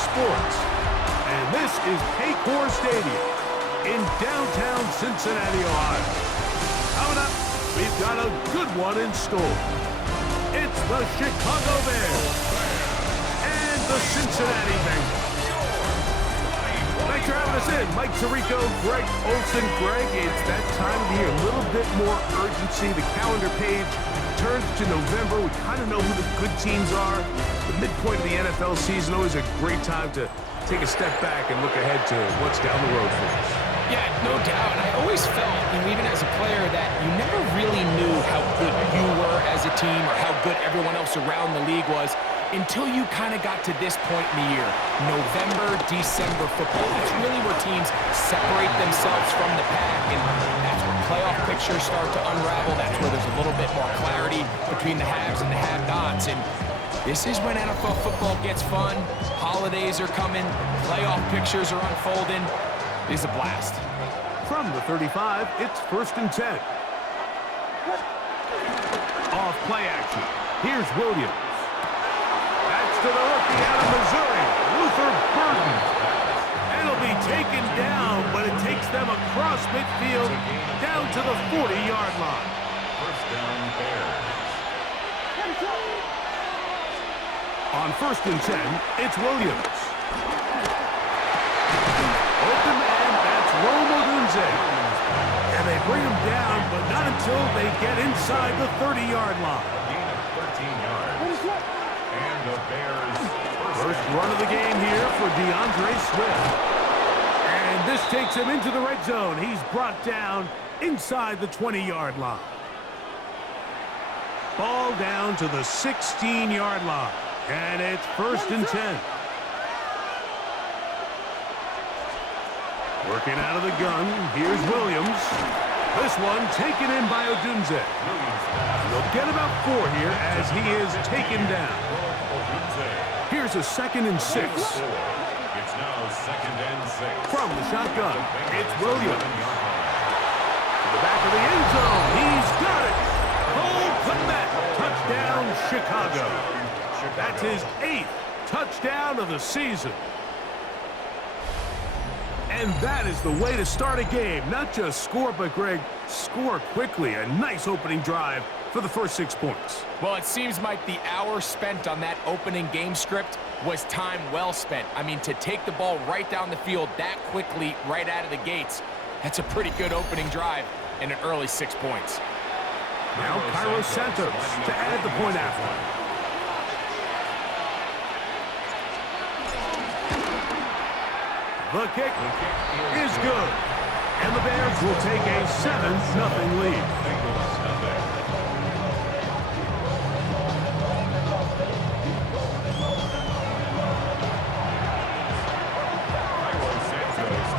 sports. And this is Paycor Stadium in downtown Cincinnati, Ohio. Coming up, we've got a good one in store. It's the Chicago Bears and the Cincinnati Bengals. Thanks for having us in. Mike Tirico, Greg Olson. Greg, it's that time of the year. A little bit more urgency. The calendar page turns to November. We kind of know who the good teams are. The midpoint of the NFL season, always a great time to take a step back and look ahead to what's down the road for us. Yeah, no doubt. And I always felt, even as a player, that you never really knew how good you were as a team or how good everyone else around the league was until you kind of got to this point in the year. November, December football. That's really where teams separate themselves from the pack, and that's where playoff pictures start to unravel. That's where there's a little bit more clarity between the haves and the have-nots. And this is when NFL football gets fun. Holidays are coming. Playoff pictures are unfolding. It is a blast. From the 35, it's 1st and 10. Off play action. Here's Williams. That's to the rookie out of Missouri, Luther Burden. And it'll be taken down, but it takes them across midfield down to the 40-yard line. First down, Bears. On 1st and 10, it's Williams. Open man, that's Rome Odunze. And they bring him down, but not until they get inside the 30-yard line. Gain of 13 yards. And the Bears. First run of the game here for DeAndre Swift. And this takes him into the red zone. He's brought down inside the 20-yard line. Ball down to the 16-yard line. And it's 1st and 10. Working out of the gun, here's Williams. This one taken in by Odunze. They'll get about 4 here as he is taken down. Here's a 2nd and 6. It's now 2nd and 6. From the shotgun, it's Williams. To the back of the end zone, he's got it. Cole Kmet, touchdown Chicago. That's his 8th touchdown of the season. And that is the way to start a game. Not just score, but, Greg, score quickly. A nice opening drive for the first 6 points. Well, it seems like the hour spent on that opening game script was time well spent. To take the ball right down the field that quickly, right out of the gates, that's a pretty good opening drive and an early 6 points. Now Cairo Santos to add the point after. The kick is good. And the Bears will take a 7-0 lead.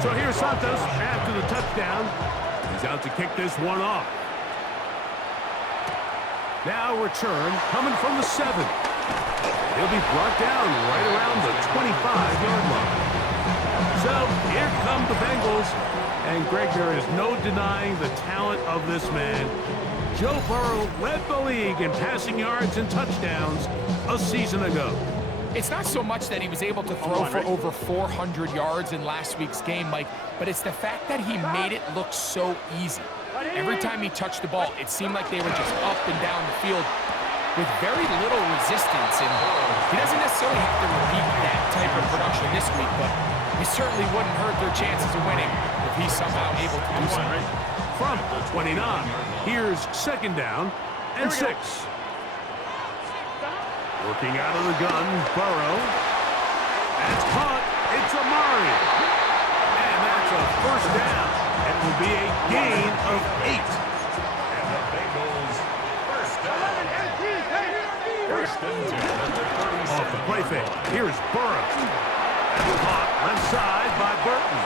So here's Santos after the touchdown. He's out to kick this one off. Now return coming from the 7. He'll be brought down right around the 25-yard line. So here come the Bengals. And, Greg, there is no denying the talent of this man. Joe Burrow led the league in passing yards and touchdowns a season ago. It's not so much that he was able to throw for over 400 yards in last week's game, Mike, but it's the fact that he made it look so easy. Every time he touched the ball, it seemed like they were just up and down the field with very little resistance. And he doesn't necessarily have to repeat that type of production this week, but it certainly wouldn't hurt their chances of winning if he's somehow able to do so. From the 29, here's 2nd down and 6. Working out of the gun, Burrow. That's caught. It's Amari. And that's a 1st down. It will be a gain of 8. And the Bengals first down. First and 10 at the 36. Off the play fake. Here's Burrow. And caught left side by Burton.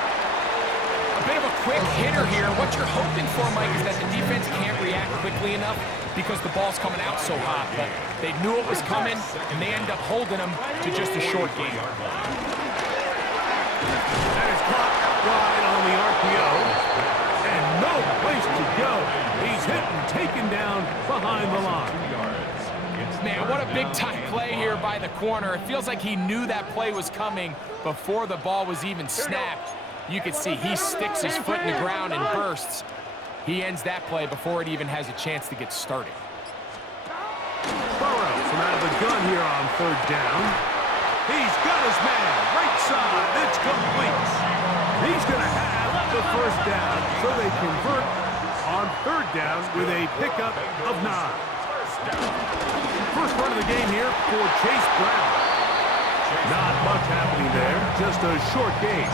A bit of a quick hitter here. What you're hoping for, Mike, is that the defense can't react quickly enough because the ball's coming out so hot. But they knew it was coming, and they end up holding them to just a short gain. That is caught out wide on the RPO. And no place to go. He's hit and taken down behind the line. Man, what a big-time play here by the corner. It feels like he knew that play was coming before the ball was even snapped. You can see he sticks his foot in the ground and bursts. He ends that play before it even has a chance to get started. Burrow from out of the gun here on third down. He's got his man. Right side. It's complete. He's going to have the first down, so they convert on third down with a pickup of 9. First run of the game here for Chase Brown. Not much happening there, just a short game.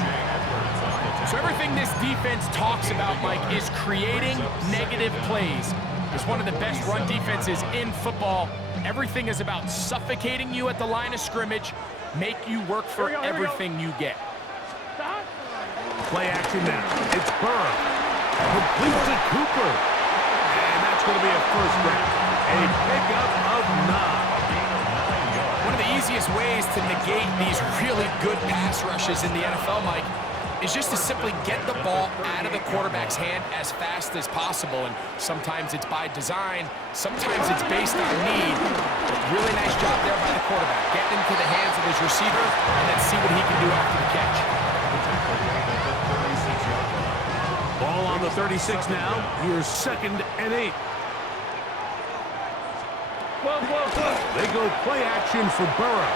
So everything this defense talks about, Mike, is creating negative plays. It's one of the best run defenses in football. Everything is about suffocating you at the line of scrimmage, make you work for everything you get. Play action now. It's Burrow. Complete to Cooper. And that's going to be a first down. A pickup of 9. One of the easiest ways to negate these really good pass rushes in the NFL, Mike, is just to simply get the ball out of the quarterback's hand as fast as possible. And sometimes it's by design, sometimes it's based on need. But really nice job there by the quarterback. Getting into the hands of his receiver and then see what he can do after the catch. Ball on the 36 now. Here's 2nd and 8. They go play action for Burrow.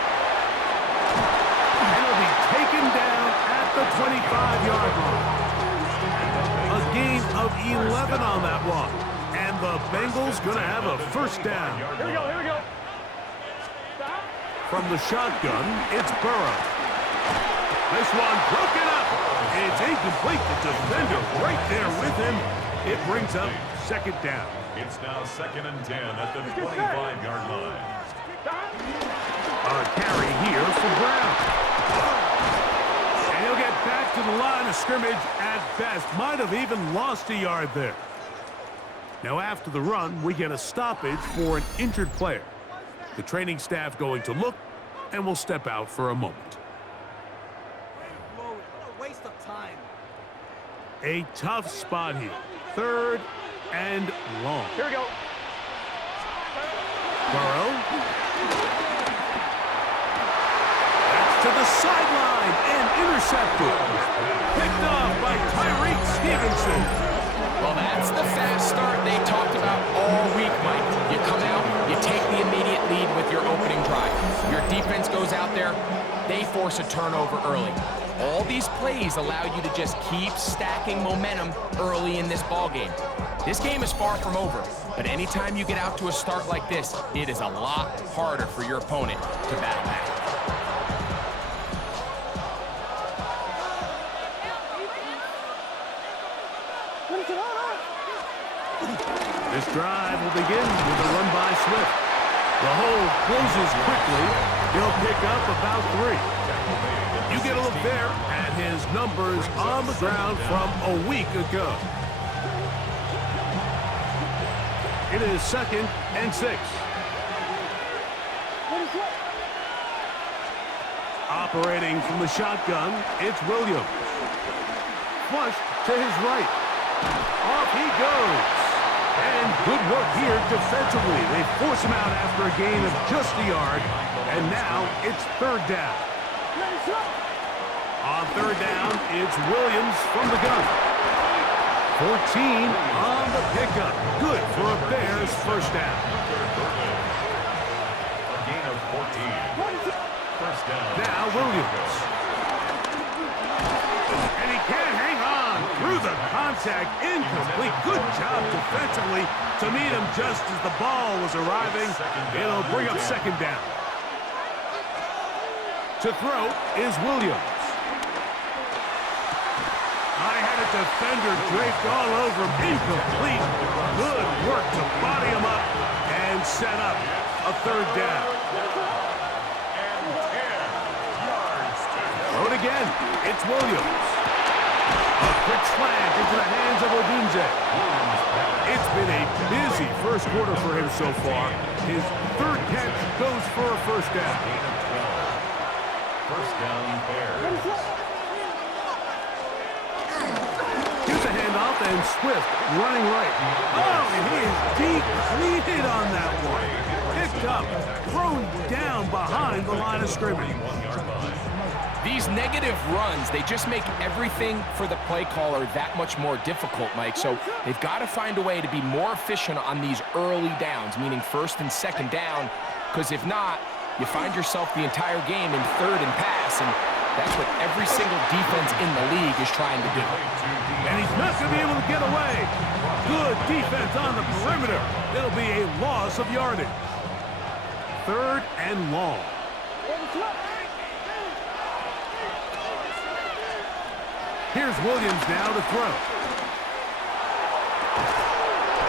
And he'll be taken down at the 25-yard line. A gain of 11 on that one. And the Bengals going to have a first down. Here we go. From the shotgun, it's Burrow. This one broken up. It's incomplete. The defender right there with him. It brings up 2nd down. It's now 2nd and 10 at the 25-yard line. A carry here for Brown. And he'll get back to the line of scrimmage at best. Might have even lost a yard there. Now after the run, we get a stoppage for an injured player. The training staff going to look, and will step out for a moment. Waste of time. A tough spot here. 3rd and long. Here we go. Burrow. That's to the sideline and intercepted. Picked off by Tyreek Stevenson. Well, that's the fast start they talked about all week, Mike. You come out, you take the immediate lead with your opening drive. Your defense goes out there, they force a turnover early. All these plays allow you to just keep stacking momentum early in this ball game. This game is far from over, but anytime you get out to a start like this, it is a lot harder for your opponent to battle back. This drive will begin with a run by Swift. The hole closes quickly. He'll pick up about 3. You get a look there at his numbers on the ground from a week ago. It is 2nd and 6. Operating from the shotgun, it's Williams. Flushed to his right. Off he goes. And good work here defensively. They force him out after a gain of just a yard. And now it's 3rd down. On 3rd down, it's Williams from the gun. 14 on the pickup. Good for a Bears first down. A gain of 14. First down. Now Williams. And he can't hang on through the contact. Incomplete. Good job defensively to meet him just as the ball was arriving. It'll bring up 2nd down. To throw is Williams. I had a defender draped all over him. Incomplete. Good work to body him up and set up a 3rd down. Throw it again. It's Williams. A quick slant into the hands of Odunze. It's been a busy first quarter for him so far. His 3rd catch goes for a first down. First down, Bears. Here's a hand handoff, and Swift running right. Oh, and he is depleted on that one. Picked up, thrown down behind the line of scrimmage. These negative runs, they just make everything for the play caller that much more difficult, Mike. So they've got to find a way to be more efficient on these early downs, meaning first and second down, because if not, you find yourself the entire game in third and pass, and that's what every single defense in the league is trying to do. And he's not going to be able to get away. Good defense on the perimeter. It'll be a loss of yardage. Third and long. Here's Williams now to throw.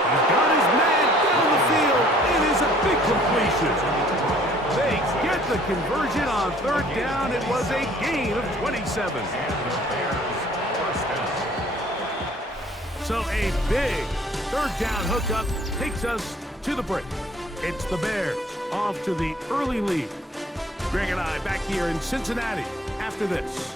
He's got his man down the field. It is a big completion. They get the conversion on third down. It was a gain of 27. So a big third down hookup takes us to the break. It's the Bears off to the early lead. Greg and I back here in Cincinnati after this.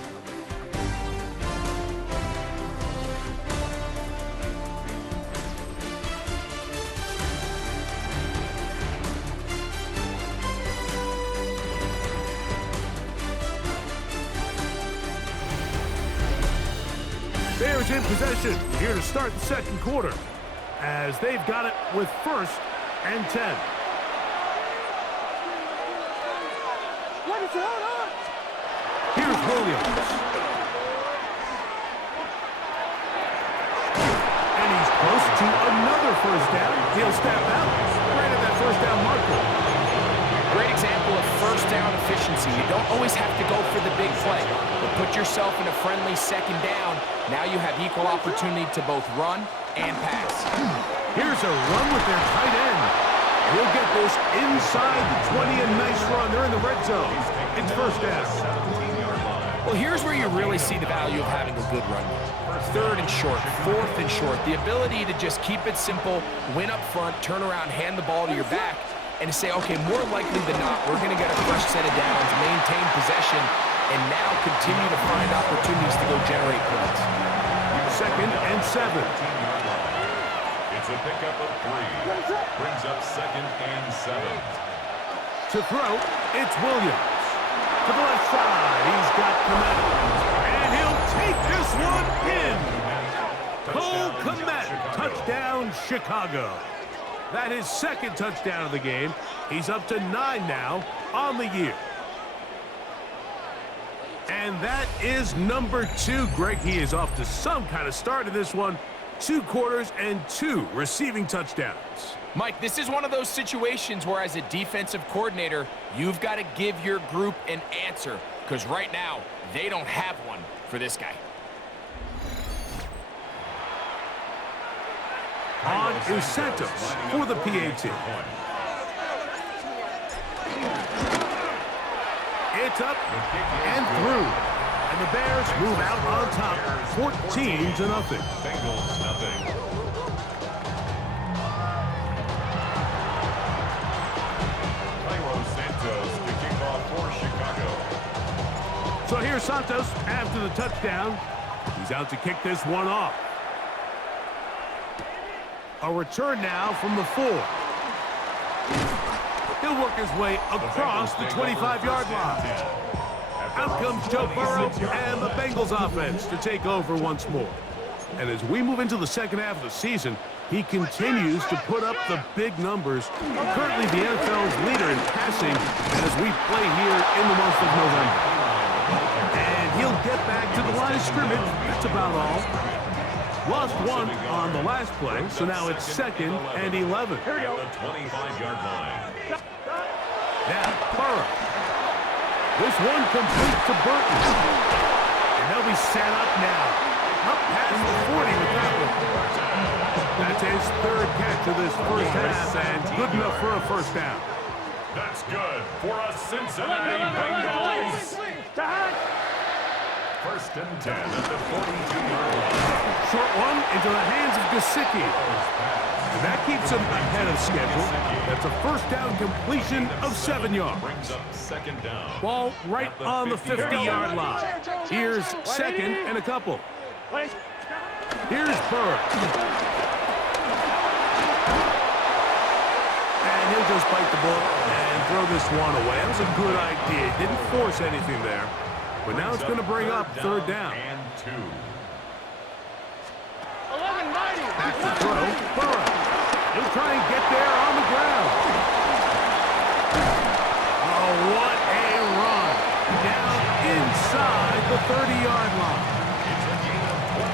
Bears in possession here to start the second quarter as they've got it with first and 10. Here's Williams. And he's close to another first down. He'll step out right at that first down marker. Great example of first down efficiency. You don't always have to go for the big play, but put yourself in a friendly second down. Now you have equal opportunity to both run and pass. Here's a run with their tight end. He'll get this inside the 20, a nice run. They're in the red zone. It's first down. Well, here's where you really see the value of having a good run. Third and short, fourth and short. The ability to just keep it simple, win up front, turn around, hand the ball to your back, and to say, okay, more likely than not, we're going to get a fresh set of downs, maintain possession, and now continue to find opportunities to go generate points. Second and 7. It's a pickup of 3. Brings up second and 7. To throw, it's Williams. To the left side, he's got Komet. And he'll take this one in. Cole Komet, touchdown Chicago. That is second touchdown of the game. He's up to 9 now on the year. And that is number 2. Greg, he is off to some kind of start in this one. 2 quarters and 2 receiving touchdowns. Mike, this is one of those situations where as a defensive coordinator, you've got to give your group an answer, because right now, they don't have one for this guy. On is Santos for the PAT. It's up and through. And the Bears move out on top, 14-0. Bengals nothing. Santos to kick off for Chicago. So here's Santos after the touchdown. He's out to kick this one off. A return now from the 4. He'll work his way across the 25-yard line. Out comes Joe Burrow and the Bengals offense to take over once more. And as we move into the second half of the season, he continues to put up the big numbers. Currently the NFL's leader in passing as we play here in the month of November. And he'll get back to the line of scrimmage. That's about all. Lost one on the last play, so now it's second and 11. At the 25-yard line. Now, Burrow. This one complete to Burton. And they'll be set up now. Up past the 40 with that one. That's his 3rd catch of this first half, and good enough for a first down. That's good for a Cincinnati Bengals. First and 10 at the 42-yard line. Short one into the hands of Gesicki. And that keeps him ahead of schedule. That's a first down completion of 7 yards. Brings up second down. Ball right on the 50-yard line. Here's second and a couple. Here's Burrow. And he'll just bite the bullet and throw this one away. That was a good idea. Didn't force anything there. But now it's going to bring up third down. And 2. Back to throw. Burrow. He'll try and get there on the ground. Oh, what a run. Down inside the 30-yard line.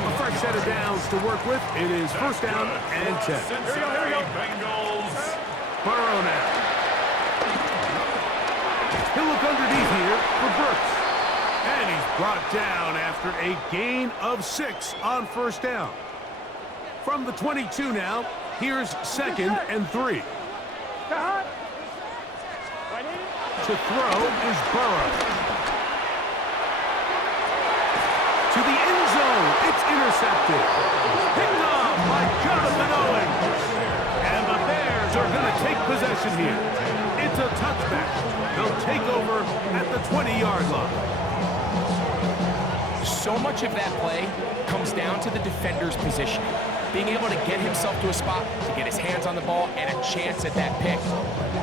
A fresh set of downs to work with. It is first down and 10. Cincinnati Bengals. Burrow now. He'll look underneath here for Brooks. And he's brought down after a gain of 6 on first down. From the 22 now, here's second and 3. To throw is Burrow. To the end zone. It's intercepted. Picked off by Jonathan Owens. And the Bears are going to take possession here. It's a touchback. They'll take over at the 20-yard line. So much of that play comes down to the defender's position. Being able to get himself to a spot, to get his hands on the ball, and a chance at that pick.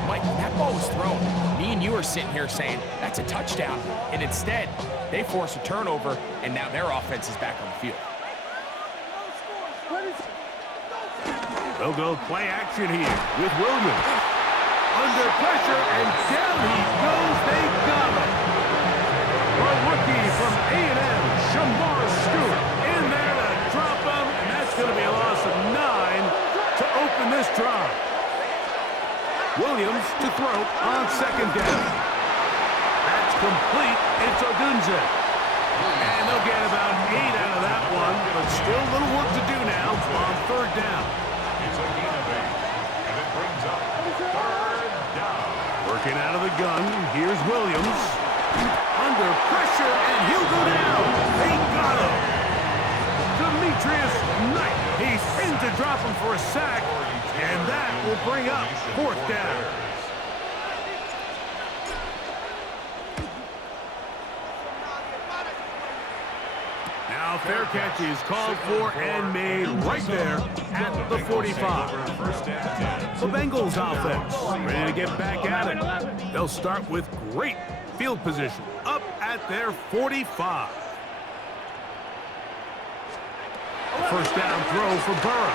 Mike, when that ball was thrown, me and you are sitting here saying, that's a touchdown. And instead, they force a turnover, and now their offense is back on the field. They'll go play action here with Williams. Under pressure, and down he goes. They got him. A rookie from A&M, Shamar Stewart, in there to drop him, and that's going to be a loss of 9 to open this drive. Williams to throw on second down. That's complete. It's Odunze. And they'll get about 8 out of that one, but still a little work to do now on third down. It's a gain of 8. And it brings up third down. Working out of the gun, here's Williams. Under pressure, and he'll go down. They got him. Demetrius Knight. He's in to drop him for a sack, and that will bring up fourth down. Now fair catch is called for and made right there at the 45. The Bengals offense ready to get back at it. They'll start with great field position up at their 45. First down throw for Burrow.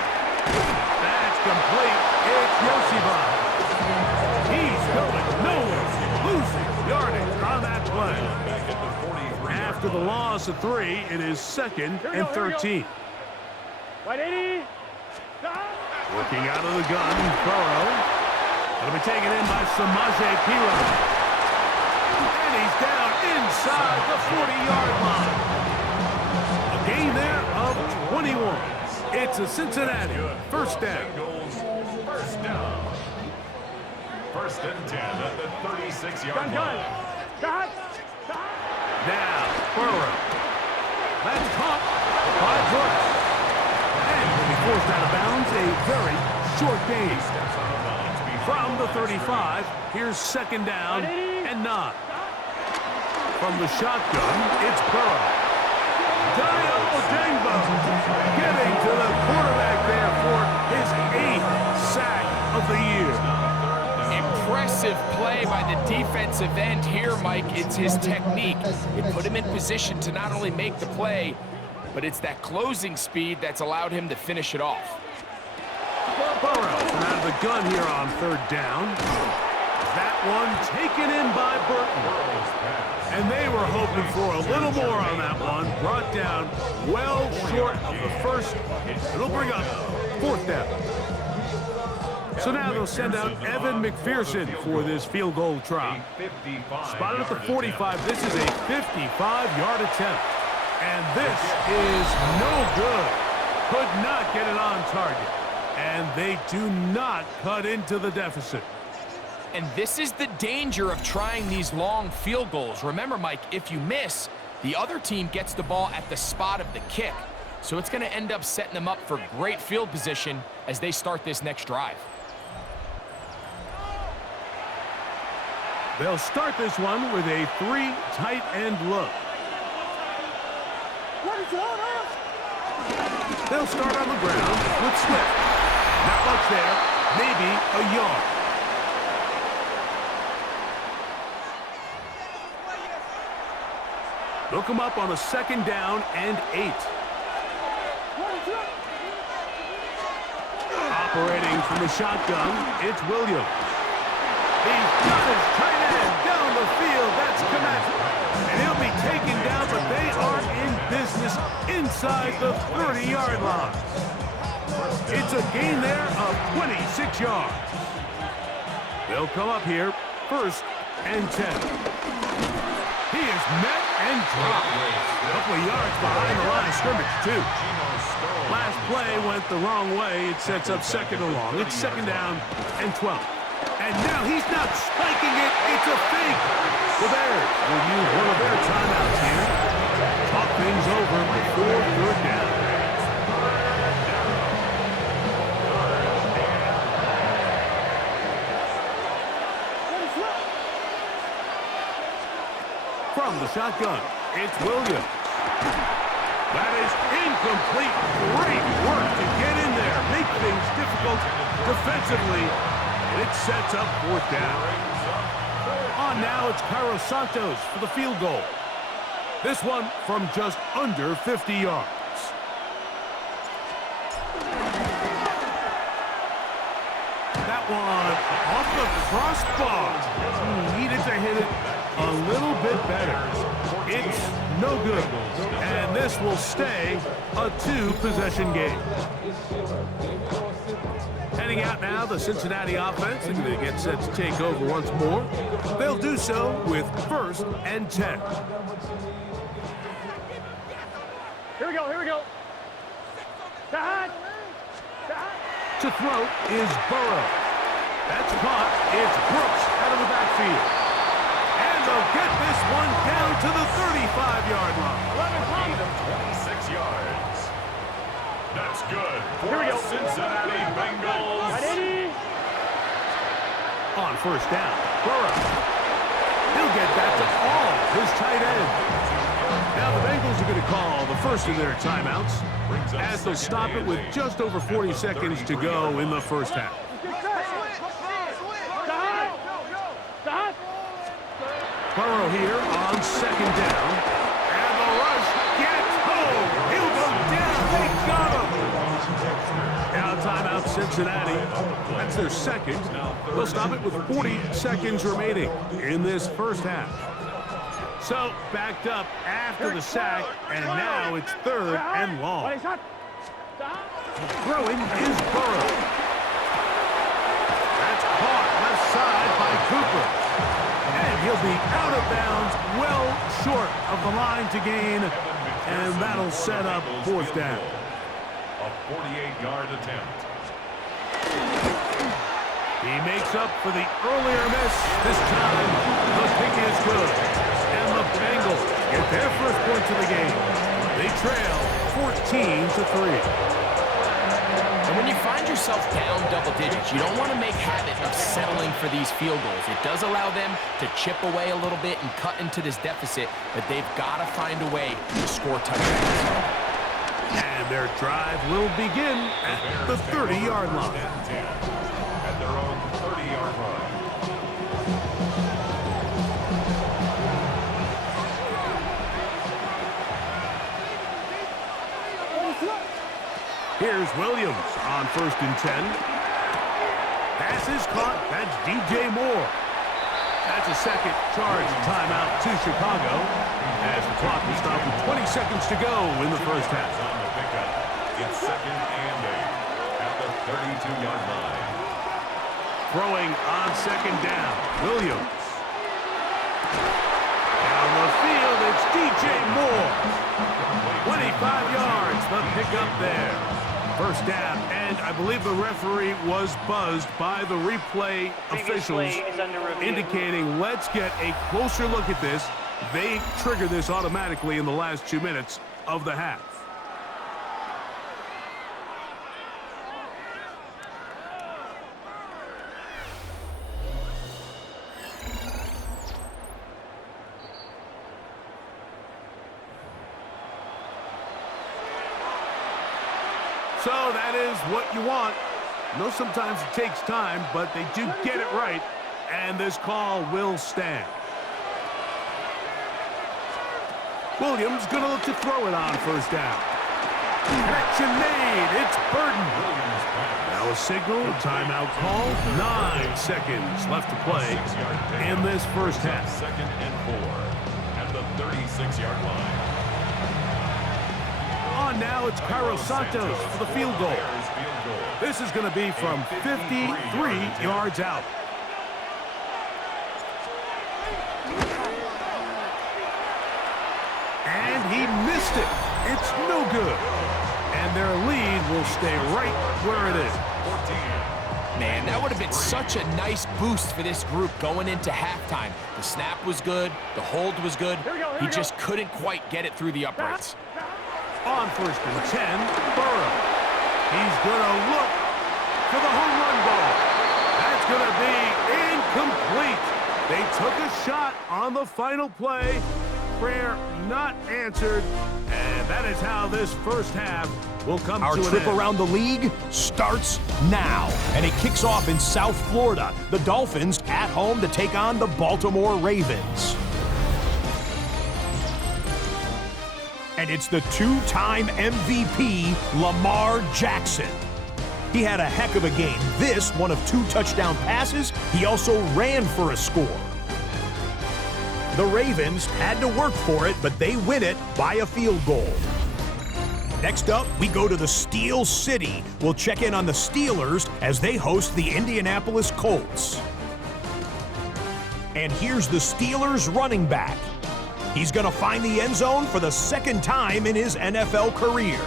That's complete. It's Yoshiba. He's going nowhere. Losing yardage on that play. After the loss of 3, it is second and 13. Working out of the gun, Burrow. It'll be taken in by Samaje Perine. And he's down inside the 40-yard line. A gain there of 21. It's a Cincinnati first down. First down. First and 10 at the 36-yard line. Now, Burrow. That's caught by Brooks. And will be forced out of bounds. A very short gain. From the 35, here's second down and 9. From the shotgun, it's Burrow. Dio Odengbo getting to the quarterback there for his 8th sack of the year. Impressive play by the defensive end here, Mike. It's his technique. It put him in position to not only make the play, but it's that closing speed that's allowed him to finish it off. Burrow from out of the gun here on third down. That one taken in by Burton. And they were hoping for a little more on that one. Brought down well short of the first. It'll bring up fourth down. So now they'll send out Evan McPherson for this field goal try. Spotted at the 45. This is a 55-yard attempt. And this is no good. Could not get it on target. And they do not cut into the deficit. And this is the danger of trying these long field goals. Remember, Mike, if you miss, the other team gets the ball at the spot of the kick. So it's going to end up setting them up for great field position as they start this next drive. They'll start this one with a 3 tight end look. They'll start on the ground with Swift. Not much there. Maybe a yard. They'll come up on a 2nd down and 8. Operating from the shotgun, it's Williams. He's got his tight end down the field. That's Kmet. And he'll be taken down, but they are in business inside the 30-yard line. It's a gain there of 26 yards. They'll come up here, 1st and 10. He is met and dropped. A couple of yards behind the line of scrimmage, too. Last play went the wrong way. It sets up 2nd and long. It's 2nd down and 12. And now he's not spiking it. It's a fake. The Bears will use one of their timeouts here. Talk things over before 3rd down. From the shotgun, it's Williams. That is incomplete. Great work to get in there. Make things difficult defensively. And it sets up 4th down. On now, it's Cairo Santos for the field goal. This one from just under 50 yards. That one off the crossbar. Needed to hit it a little bit better. It's no good. And this will stay a 2-possession game. Heading out now, the Cincinnati offense is going to get set to take over once more. They'll do so with 1st and 10. Here we go, here we go. To throw is Burrow. That's caught. It's Brooks out of the backfield. And they'll get this one down to the 35-yard line. 26 yards. That's good for Here we the go. Cincinnati Bengals. On 1st down, Burrow. He'll get back to all his tight ends. Now the Bengals are going to call the first of their timeouts as they'll stop it with just over 40 seconds to go in the 1st half. Burrow here on 2nd down. And the rush gets home. He'll go down. They got him. Now timeout Cincinnati. That's their 2nd. They'll stop it with 40 seconds remaining in this 1st half. So backed up after the sack, and now it's 3rd and long. Throwing is Burrow. That's caught left side by Cooper. And he'll be out of bounds, well short of the line to gain, and that'll set up 4th down. A 48-yard attempt. He makes up for the earlier miss. This time, the pick is good. And the Bengals get their 1st points of the game. They trail 14-3. And when you find yourself down double digits, you don't want to make habit of settling for these field goals. It does allow them to chip away a little bit and cut into this deficit, but they've got to find a way to score touchdowns. And their drive will begin at the 30-yard line. At their own 30-yard line. Here's Williams on 1st and 10. Pass is caught. That's DJ Moore. That's a 2nd charge timeout to Chicago as the clock will stop with 20 seconds to go in the 1st half. On the pickup. It's 2nd and 8 at the 32-yard line. Throwing on 2nd down. Williams. Down the field, it's DJ Moore. 25 yards, the pickup there. 1st down, and I believe the referee was buzzed by the replay officials, indicating let's get a closer look at this. They trigger this automatically in the last 2 minutes of the half. So that is what you want. I know sometimes it takes time, but they do get it right, and this call will stand. Williams going to look to throw it on first down. Connection made. It's Burton. Now a signal, timeout call. 9 seconds left to play in this first half. 2nd and 4 at the 36-yard line. On now, it's Cairo Santos for the field goal. This is going to be from 53 yards out. And he missed it. It's no good. And their lead will stay right where it is. Man, that would have been such a nice boost for this group going into halftime. The snap was good. The hold was good. He just couldn't quite get it through the uprights. On 1st and 10, Burrow. He's going to look for the home run ball. That's going to be incomplete. They took a shot on the final play. Prayer not answered. And that is how this first half will come to an end. Our trip around the league starts now. And it kicks off in South Florida. The Dolphins at home to take on the Baltimore Ravens. And it's the two-time MVP, Lamar Jackson. He had a heck of a game. This, one of 2 touchdown passes. He also ran for a score. The Ravens had to work for it, but they win it by a field goal. Next up, we go to the Steel City. We'll check in on the Steelers as they host the Indianapolis Colts. And here's the Steelers running back. He's going to find the end zone for the 2nd time in his NFL career.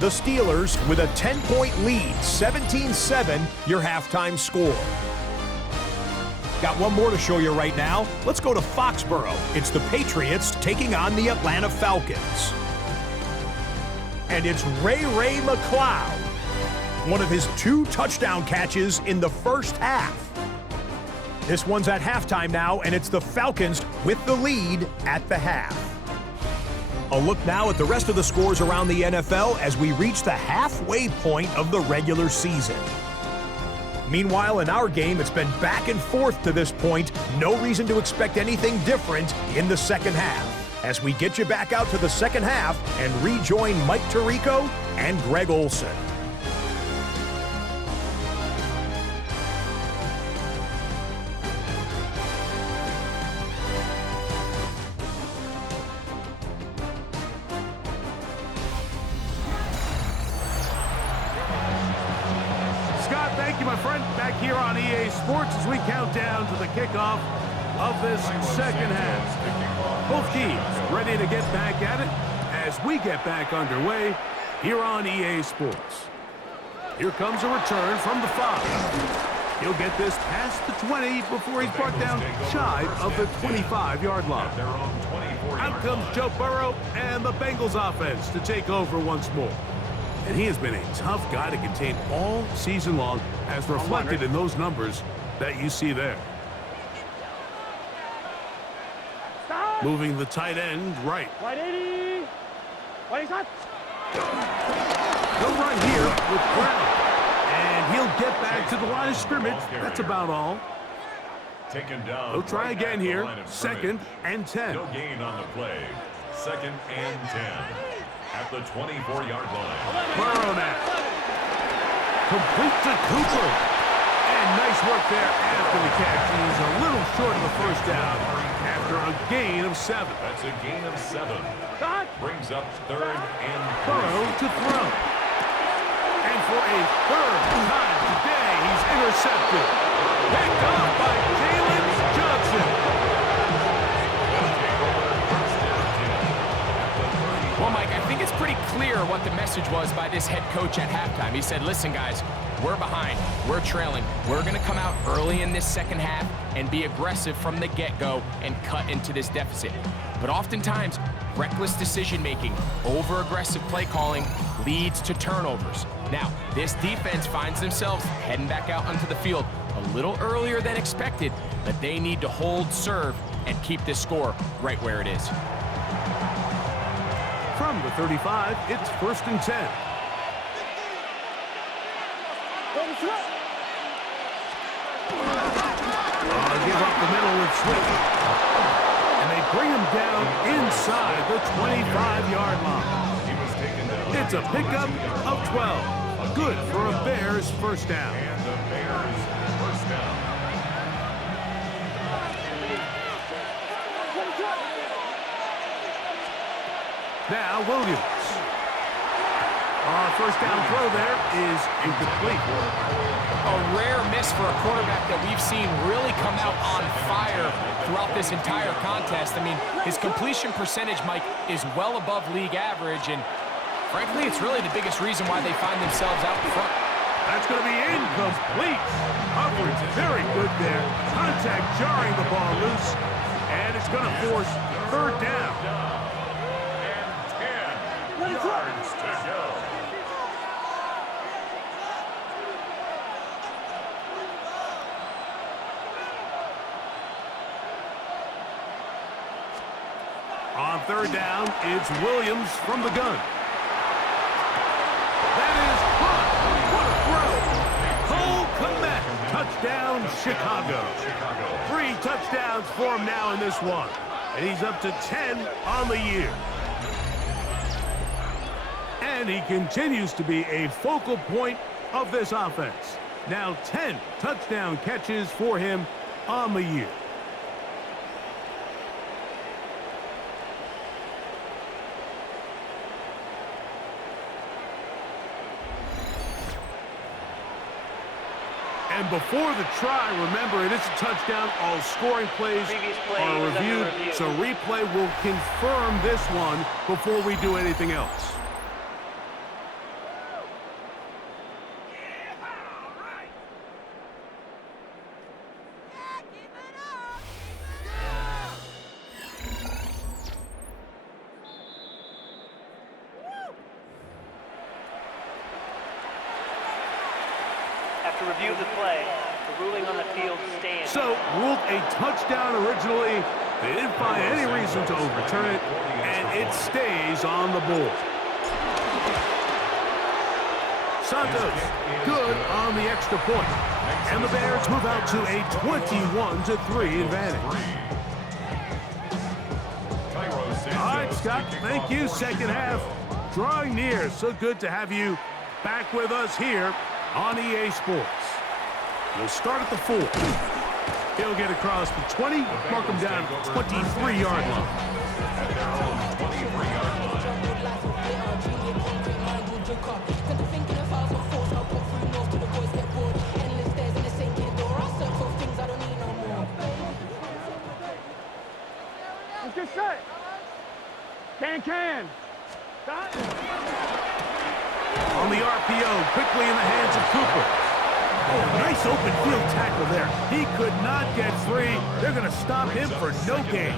The Steelers with a 10-point lead, 17-7, your halftime score. Got one more to show you right now. Let's go to Foxborough. It's the Patriots taking on the Atlanta Falcons. And it's Ray McCloud, one of his 2 touchdown catches in the first half. This one's at halftime now, and it's the Falcons with the lead at the half. A look now at the rest of the scores around the NFL as we reach the halfway point of the regular season. Meanwhile, in our game, it's been back and forth to this point. No reason to expect anything different in the second half. As we get you back out to the second half and rejoin Mike Tirico and Greg Olson. Thank you, my friend. Back here on EA Sports as we count down to the kickoff of this second half. Both teams ready to get back at it as we get back underway here on EA Sports. Here comes a return from the 5. He'll get this past the 20 before he's brought down shy of the 25-yard line. Out comes Joe Burrow and the Bengals offense to take over once more. And he has been a tough guy to contain all season long, as reflected in those numbers that you see there. Moving the tight end right. Right 80. Right shot. He'll run here with Brown. And he'll get back to the line of scrimmage. That's about all. Taken down. He'll try again here. 2nd and 10. No gain on the play. 2nd and 10. At the 24-yard line. Burrow now. Complete to Cooper. And nice work there after the catch. He's a little short of the first down after a gain of 7. That's a gain of 7. Brings up 3rd and 3. Burrow to throw. And for a 3rd time today, he's intercepted. Picked off by Jalen Johnson. Well, Mike, I think it's pretty clear what the message was by this head coach at halftime. He said, listen, guys, we're behind. We're trailing. We're going to come out early in this second half and be aggressive from the get-go and cut into this deficit. But oftentimes, reckless decision-making, over-aggressive play calling leads to turnovers. Now, this defense finds themselves heading back out onto the field a little earlier than expected, but they need to hold serve and keep this score right where it is. From the 35, it's 1st and 10. Give up the middle with Swift. And they bring him down inside the 25-yard line. It's a pickup of 12. Good for a Bears first down. And the Bears first down. Now Williams. First down throw there is incomplete. A rare miss for a quarterback that we've seen really come out on fire throughout this entire contest. I mean, his completion percentage, Mike, is well above league average, and frankly, it's really the biggest reason why they find themselves out in front. That's going to be incomplete. Coverage very good there. Contact jarring the ball loose, and it's going to force third down. And 10 yards to go. On third down, it's Williams from the gun. That is caught. What a throw. Cole Kmet. Touchdown, Chicago. 3 touchdowns for him now in this one. And he's up to 10 on the year. And he continues to be a focal point of this offense. Now 10 touchdown catches for him on the year. And before the try, remember, it is a touchdown. All scoring plays are reviewed, so replay will confirm this one before we do anything else. After review of the play, the ruling on the field stands. So, ruled a touchdown originally. They didn't find any reason to overturn it, and it stays on the board. Santos, good on the extra point. And the Bears move out to a 21-3 advantage. All right, Scott, thank you. Second half drawing near. So good to have you back with us here on EA Sports. We'll start at the 4. He'll get across the 20, mark him down at the 23-yard line. At their own 23-yard line. Let's get set. Can. On the RPO, quickly in the hands of Cooper. Oh, nice open field tackle there. He could not get free. They're going to stop him for no gain.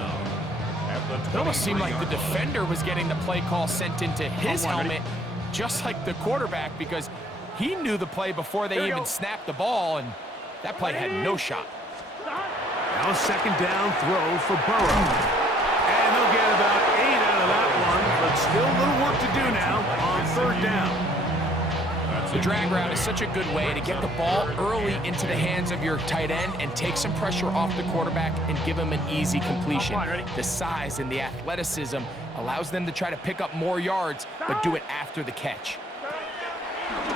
It almost seemed like the defender was getting the play call sent into his helmet, just like the quarterback, because he knew the play before they even snapped the ball, and that play had no shot. Now a second down throw for Burrow. And they'll get about 8 out of that one, but still a little work to do now on third down. The drag route is such a good way to get the ball early into the hands of your tight end and take some pressure off the quarterback and give him an easy completion. The size and the athleticism allows them to try to pick up more yards, but do it after the catch.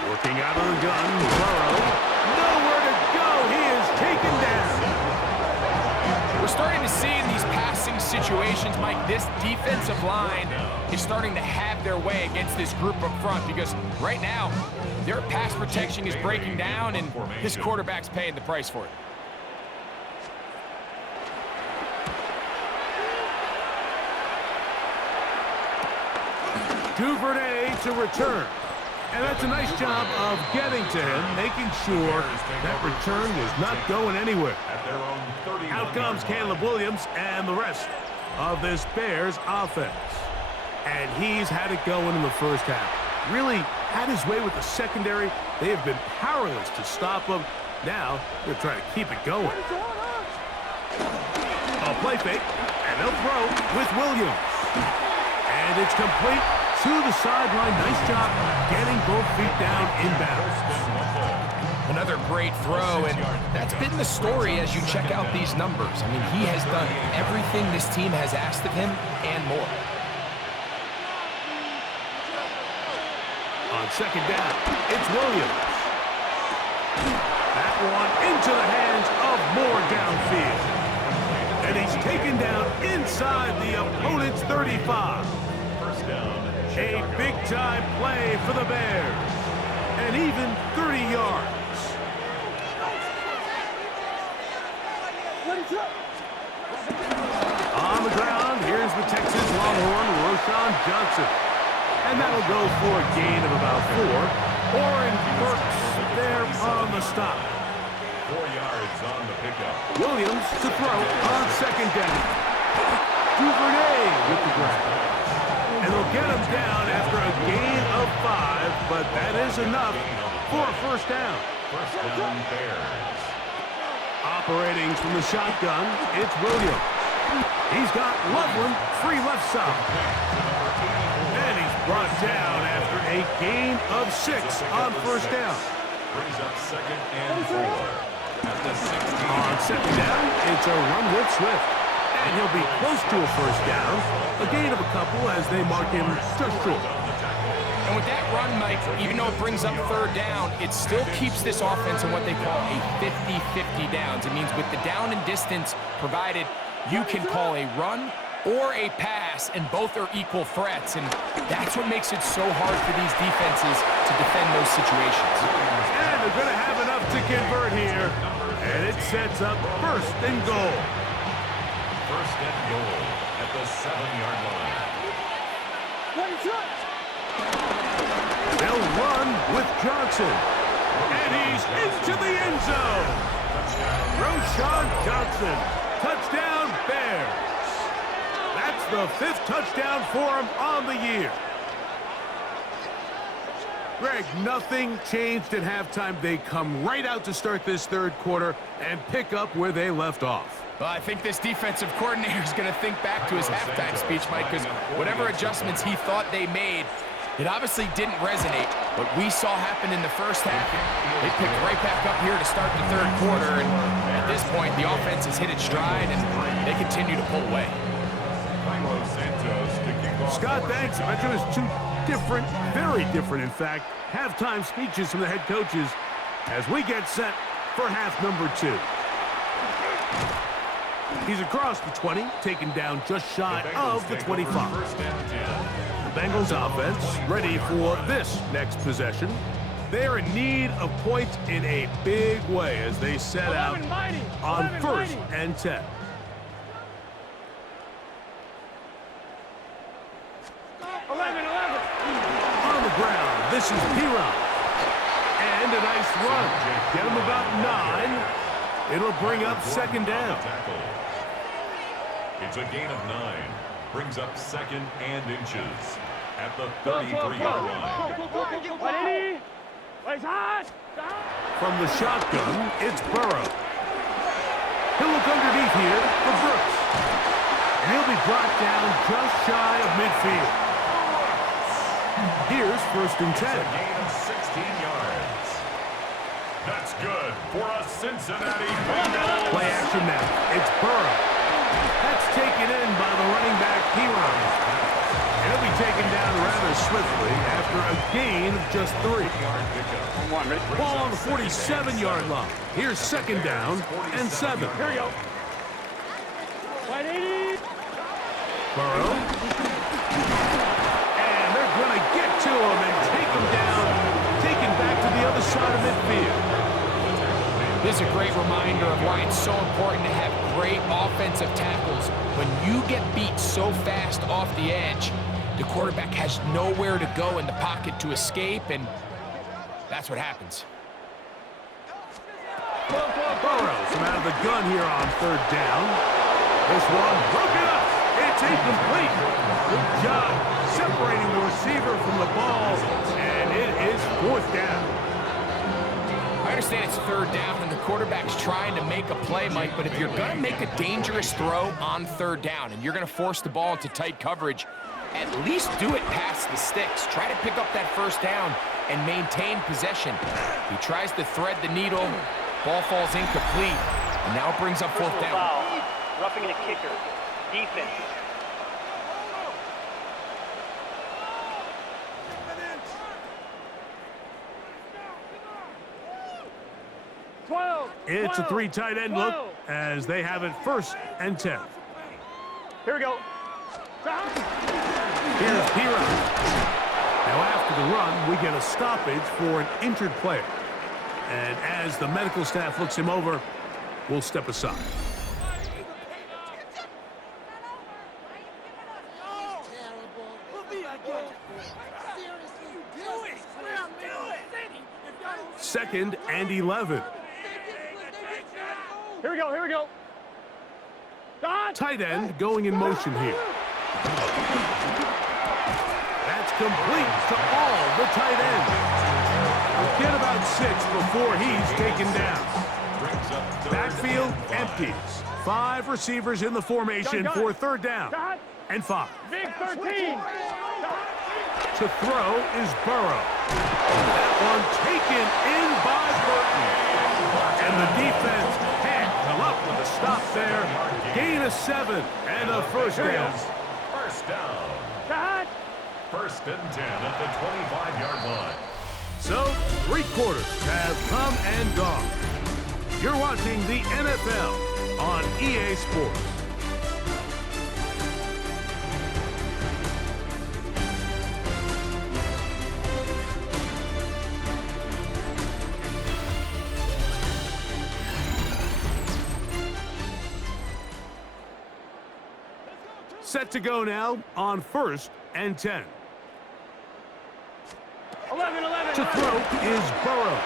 Working out of the gun, Burrow. Nowhere to go. He is taken down. We're starting to see in these passing situations, Mike, this defensive line is starting to have their way against this group up front, because right now, their pass protection is breaking down, and this quarterback's paying the price for it. Duvernay to return. And that's a nice job of getting to him, making sure that return was not going anywhere. Out comes Caleb Williams and the rest of this Bears offense. And he's had it going in the first half. Really had his way with the secondary. They have been powerless to stop him. Now they're trying to keep it going. A play fake, and they'll throw with Williams. And it's complete to the sideline. Nice job getting both feet down inbounds. Another great throw, and that's been the story as you check out these numbers. I mean, he has done everything this team has asked of him and more. On second down, it's Williams. That one into the hands of Moore downfield. And he's taken down inside the opponent's 35. First down. A big-time play for the Bears. And even 30 yards. On the ground, here's the Texas Longhorn, Roschon Johnson. And that'll go for a gain of about 4. Oren Burks there on the stop. 4 yards on the pickup. Williams to throw on second down. Duvernay with the grab. And they'll get him down after a gain of 5, but that is enough for a first down. First down, Bears. Operating from the shotgun, it's Williams. He's got Loveland free left side. And he's brought down after a gain of 6 on first down. Brings up second and 4. At the 16. On second down, it's a run with Swift. And he'll be close to a first down. A gain of a couple as they mark him just short. And with that run, Mike, even though it brings up third down, it still keeps this offense in what they call a 50-50 downs. It means with the down and distance provided, you can call a run or a pass, and both are equal threats. And that's what makes it so hard for these defenses to defend those situations. And they're going to have enough to convert here. And it sets up first and goal. First and goal at the 7-yard line. They'll run with Johnson. And he's into the end zone. Roschon Johnson. Touchdown, Bears. That's the 5th touchdown for him on the year. Greg, nothing changed at halftime. They come right out to start this third quarter and pick up where they left off. Well, I think this defensive coordinator is going to think back to his halftime speech, Mike, because whatever adjustments he thought they made, it obviously didn't resonate. What we saw happen in the first half, they picked right back up here to start the third quarter, and at this point, the offense has hit its stride, and they continue to pull away. Scott, thanks. I mentioned there's 2 different, very different, in fact, halftime speeches from the head coaches as we get set for half number 2. He's across the 20, taken down just shy of the 25. The Bengals offense ready for this next possession. They're in need of points in a big way as they set out on first and 10. On the ground, this is Piron. And a nice run. Get him about 9. It'll bring up second down. It's a gain of 9. Brings up second and inches at the 33-yard line. From the shotgun, it's Burrow. He'll look underneath here for Brooks. And he'll be brought down just shy of midfield. Here's first and 10. It's a gain of 16 yards. That's good for a Cincinnati Bengals. Play action now. It's Burrow. That's taken in by the running back, Piron. He'll be taken down rather swiftly after a gain of just 3. Ball on the 47-yard line. Here's second down and 7. Here we go. Burrow. And they're going to get to him and take him down, taken back to the other side of midfield. This is a great reminder of why it's so important to have great offensive tackles. When you get beat so fast off the edge, the quarterback has nowhere to go in the pocket to escape, and that's what happens. Burrows from out of the gun here on third down. This one broken up. It's incomplete. Good job separating the receiver from the ball, and it is fourth down. I understand it's third down and the quarterback's trying to make a play, Mike, but if you're going to make a dangerous throw on third down and you're going to force the ball into tight coverage, at least do it past the sticks. Try to pick up that first down and maintain possession. He tries to thread the needle. Ball falls incomplete, and now it brings up fourth down. Foul. Roughing the kicker. Defense. It's a 3 tight end look as they have it 1st and 10. Here we go. Here's Pira. Now after the run, we get a stoppage for an injured player. And as the medical staff looks him over, we'll step aside. Second and 11. Here we go, here we go. Tight end going in motion here. That's complete to all the tight ends. We'll get about 6 before he's taken down. Backfield empties. 5 receivers in the formation for 3rd down and 5. Big 13. To throw is Burrow. That one taken in by Burton. And the defense can't come up with a stop there. Gain of 7 and a 1st down. First down. Cut. 1st and 10 at the 25-yard line. So, 3 quarters have come and gone. You're watching the NFL on EA Sports. Set to go now on 1st and 10. 11. To throw is Burrow.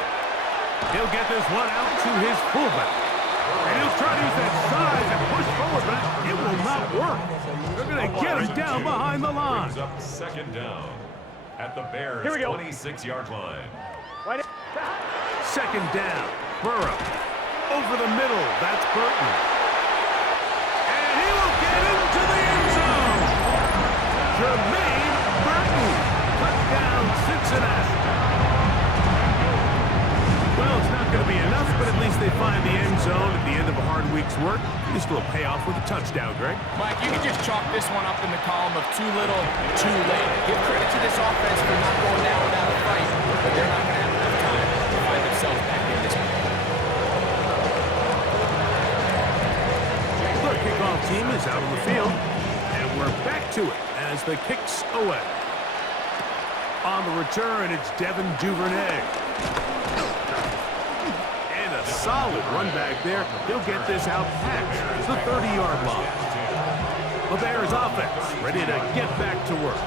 He'll get this one out to his fullback. And he'll try to use that size and push forward, but it will not work. They're going to get him down behind the line. Brings up 2nd down at the Bears' Here we go. 26-yard line. Right. 2nd down. Burrow. Over the middle. That's Burton. And he will get into the end zone. Jermaine Burton. Touchdown, Cincinnati. Well, it's not going to be enough, but at least they find the end zone at the end of a hard week's work. This will pay off with a touchdown, Greg. Mike, you can just chalk this one up in the column of too little, too late. Give credit to this offense for not going down without a fight, but they're not going to have enough time to find themselves back in this one. The kickoff team is out on the field, and we're back to it as the kicks away. On the return, it's Devin Duvernay. And a solid run back there. He'll get this out past the 30-yard line. The Bears offense ready to get back to work.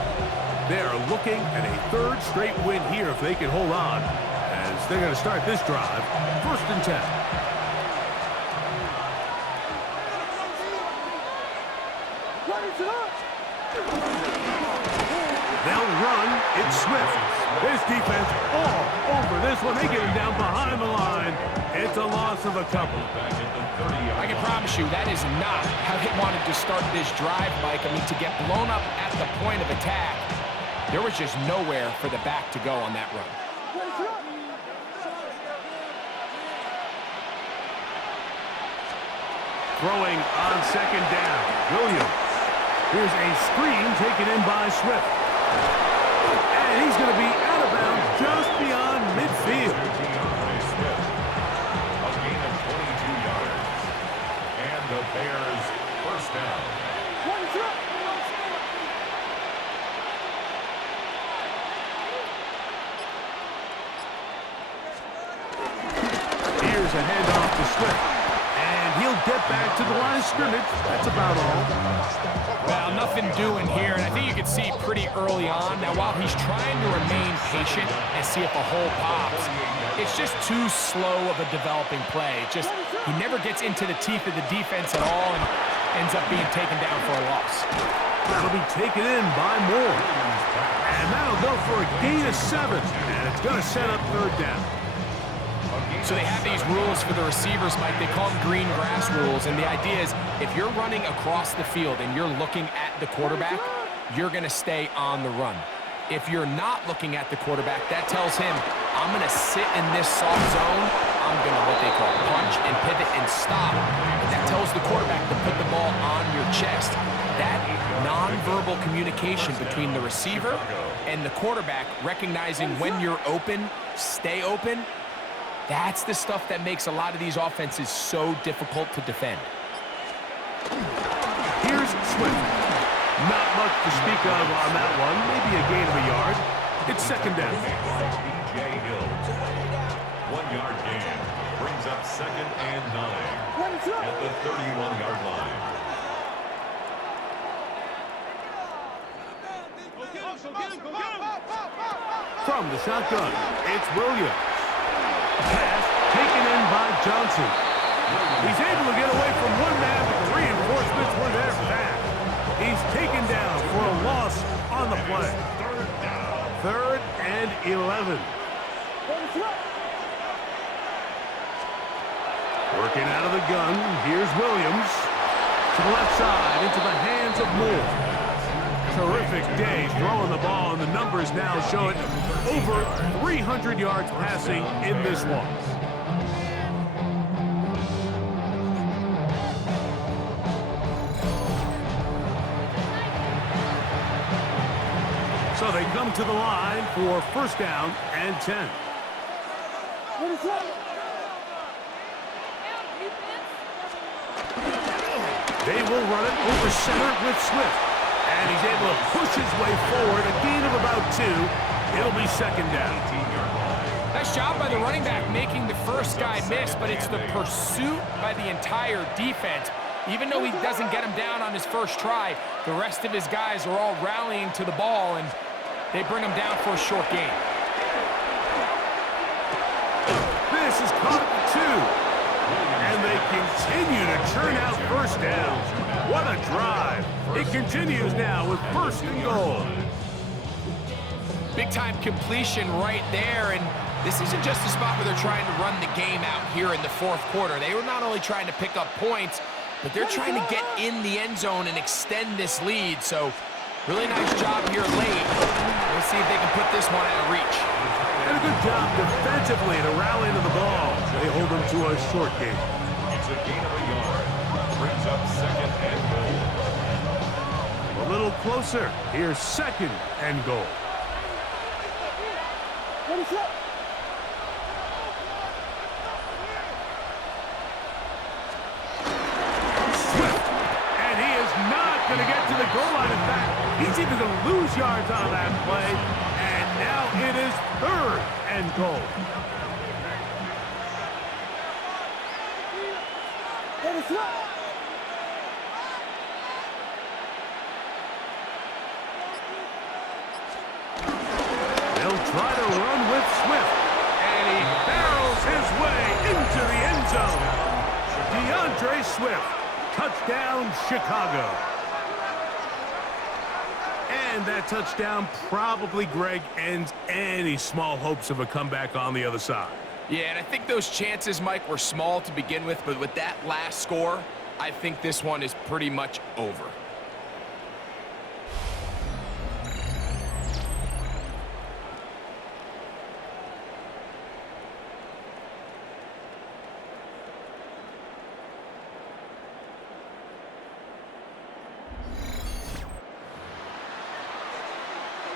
They are looking at a 3rd straight win here if they can hold on, as they're going to start this drive 1st and 10. They'll run. It's Swift. This defense all over this one. They get him down behind the line. It's a loss of a couple. I I can promise you that is not how he wanted to start this drive, Mike. I mean, to get blown up at the point of attack, there was just nowhere for the back to go on that run. Throwing on 2nd down. Williams. Here's a screen taken in by Swift. And he's going to be out of bounds just beyond midfield. A gain of 22 yards. And the Bears' 1st down. Here's a handoff to Swift. And he'll get back to the line of scrimmage. That's about all. Well, nothing doing here, and I think you can see pretty early on. Now, while he's trying to remain patient and see if a hole pops, it's just too slow of a developing play. He never gets into the teeth of the defense at all and ends up being taken down for a loss. That'll be taken in by Moore. And that'll go for a gain of 7. And it's going to set up 3rd down. So they have these rules for the receivers, Mike. They call them green grass rules, and the idea is if you're running across the field and you're looking at the quarterback, you're going to stay on the run. If you're not looking at the quarterback, that tells him, I'm going to sit in this soft zone. I'm going to what they call punch and pivot and stop. And that tells the quarterback to put the ball on your chest. That nonverbal communication between the receiver and the quarterback, recognizing when you're open, stay open, that's the stuff that makes a lot of these offenses so difficult to defend. Here's Swift. Not much to speak of on that one. Maybe a gain of a yard. It's second down. B.J. Hill. 1-yard gain. Brings up 2nd and 9. At the 31-yard line. From the shotgun, it's Williams. Pass taken in by Johnson. He's able to get away from one man, but the reinforcements were there fast. He's taken down for a loss on the play. 3rd and 11. Working out of the gun, here's Williams. To the left side, into the hands of Moore. Terrific day throwing the ball, and the numbers now show it. Over 300 yards passing in this one. So they come to the line for 1st down and 10. They will run it over center with Swift. And he's able to push his way forward. A gain of about 2. It'll be 2nd down. Nice job by the running back making the first guy miss, but it's the pursuit by the entire defense. Even though he doesn't get him down on his first try, the rest of his guys are all rallying to the ball, and they bring him down for a short gain. This is caught at 2. And they continue to churn out 1st downs. What a drive. It continues now with 1st and goal. Big-time completion right there, and this isn't just a spot where they're trying to run the game out here in the 4th quarter. They were not only trying to pick up points, but they're trying to get in the end zone and extend this lead. So really nice job here late. We'll see if they can put this one out of reach. And a good job defensively to rally to the ball. They hold them to a short gain. It's a gain of a yard. Brings up 2nd and goal. A little closer. Here's 2nd and goal. Swift. And he is not going to get to the goal line. In fact, he's even going to lose yards on that play. And now it is 3rd and goal. They'll try to run with Swift. And he barrels his way into the end zone. DeAndre Swift. Touchdown, Chicago. And that touchdown probably, Greg, ends any small hopes of a comeback on the other side. Yeah, and I think those chances, Mike, were small to begin with, but with that last score, I think this one is pretty much over.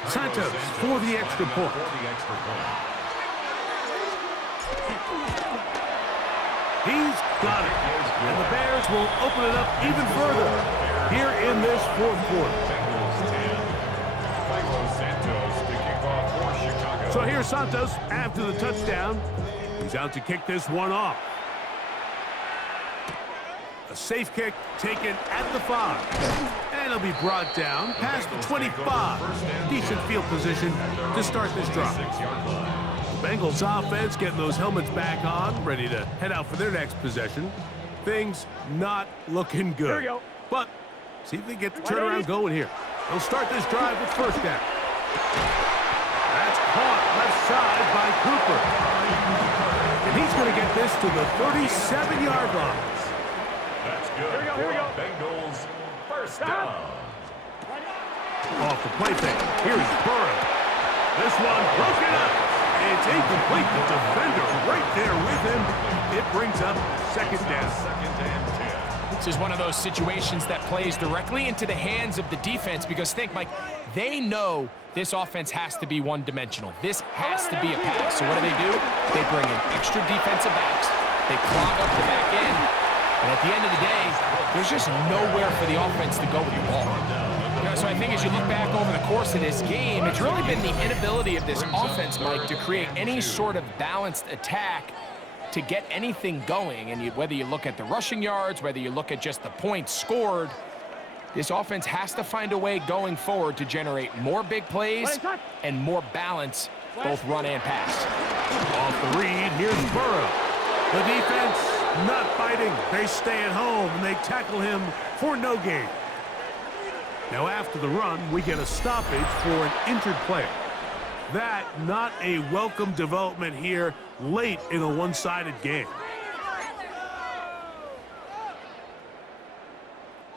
Santos for the extra point. He's got it. And the Bears will open it up even further here in this 4th quarter. So here's Santos after the touchdown. He's out to kick this one off. A safe kick taken at the 5. And it'll be brought down past the 25. Decent field position to start this drive. The Bengals offense getting those helmets back on, ready to head out for their next possession. Things not looking good. Here we go. But see if they get the turnaround going here. They'll start this drive with 1st down. That's caught left side by Cooper. And he's going to get this to the 37-yard line. That's good. Here we go. Bengals 1st down. Off the play fake. Here's Burrow. This one broken up. It's incomplete. The defender right there with him. It brings up second down. Second and 10. This is one of those situations that plays directly into the hands of the defense because think, Mike, they know this offense has to be one-dimensional. This has to be a pass. So what do? They bring in extra defensive backs. They clog up the back end. And at the end of the day, there's just nowhere for the offense to go with the ball. So I think as you look back over the course of this game, it's really been the inability of this offense, Mike, to create any sort of balanced attack to get anything going. And whether you look at the rushing yards, whether you look at just the points scored, this offense has to find a way going forward to generate more big plays and more balance, both run and pass. Off the read, here's Burrow. The defense not fighting. They stay at home, and they tackle him for no gain. Now after the run, we get a stoppage for an injured player. That not a welcome development here late in a one-sided game.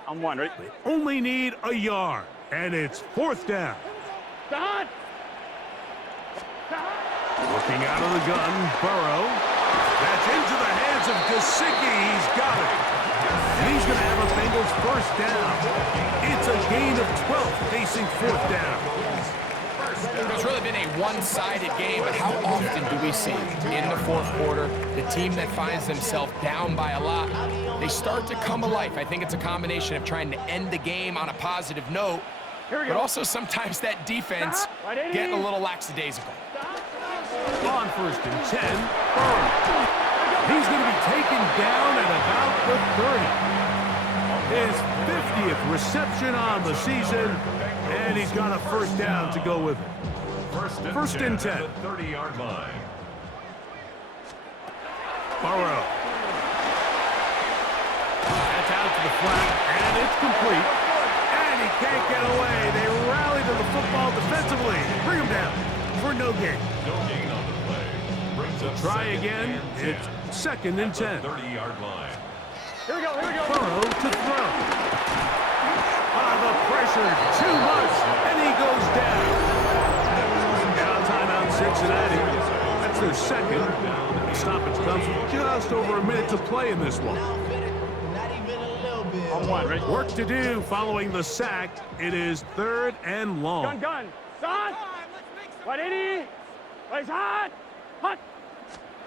I'm one, right? They only need a yard, and it's fourth down. Don! Looking out of the gun, Burrow. That's into the hands of Gesicki. He's got it. And he's going to have a Bengals first down. It's a gain of 12 facing fourth down. It's really been a one-sided game, but how often do we see in the fourth quarter the team that finds themselves down by a lot, they start to come alive? I think it's a combination of trying to end the game on a positive note, but also sometimes that defense getting a little lackadaisical. On first and 10, Burrow. He's going to be taken down at about the 30. His 50th reception on the season, and he's got a first down to go with it. First and 10. The 30-yard line. Burrow. That's out to the flat, and it's complete. And he can't get away. They rally to the football defensively. Bring him down for no gain. No gain on the play. Brings up Try second again. and 10. It's second and 10. 30-yard line. Here we go, here we go. Burrow to throw. The pressure too much, and he goes down. Now timeout Cincinnati. That's their second. The stoppage comes with just over a minute to play in this one. I'm one, right? Work to do following the sack. It is third and long. Gun. Son! 180! Place hot! Hot!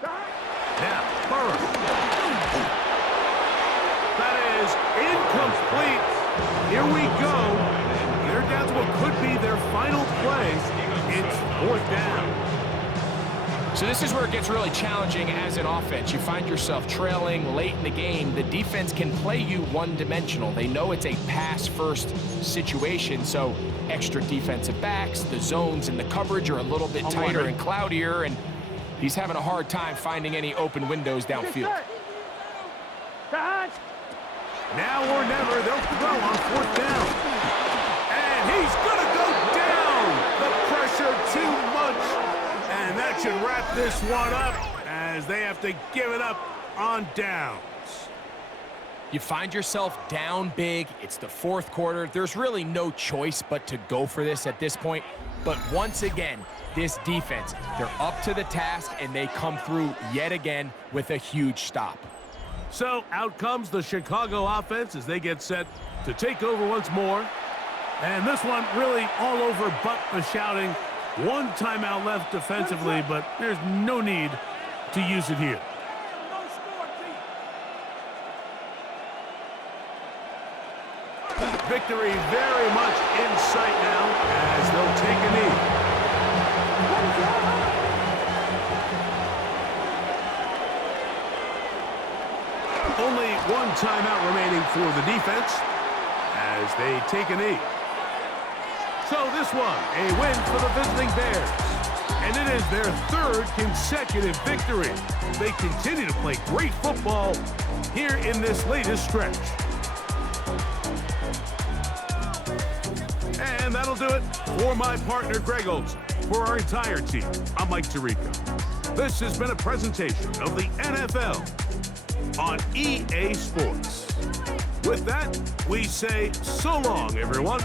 Now, Burrow. That is incomplete. Here we go. They're down to what could be their final play. It's fourth down. So this is where it gets really challenging as an offense. You find yourself trailing late in the game. The defense can play you one-dimensional. They know it's a pass-first situation, so extra defensive backs, the zones and the coverage are a little bit tighter and cloudier, and he's having a hard time finding any open windows downfield. Now or never, they'll throw on fourth down. And he's going to go down. The pressure too much. And that should wrap this one up as they have to give it up on downs. You find yourself down big. It's the fourth quarter. There's really no choice but to go for this at this point. But once again, this defense, they're up to the task, and they come through yet again with a huge stop. So out comes the Chicago offense as they get set to take over once more. And this one really all over but the shouting. One timeout left defensively, but there's no need to use it here. Victory very much in sight now as they'll take a knee. Only one timeout remaining for the defense as they take a knee. So this one, a win for the visiting Bears. And it is their third consecutive victory. They continue to play great football here in this latest stretch. And that'll do it for my partner, Greg Olson. For our entire team, I'm Mike Tirico. This has been a presentation of the NFL on EA Sports. With that, we say so long, everyone.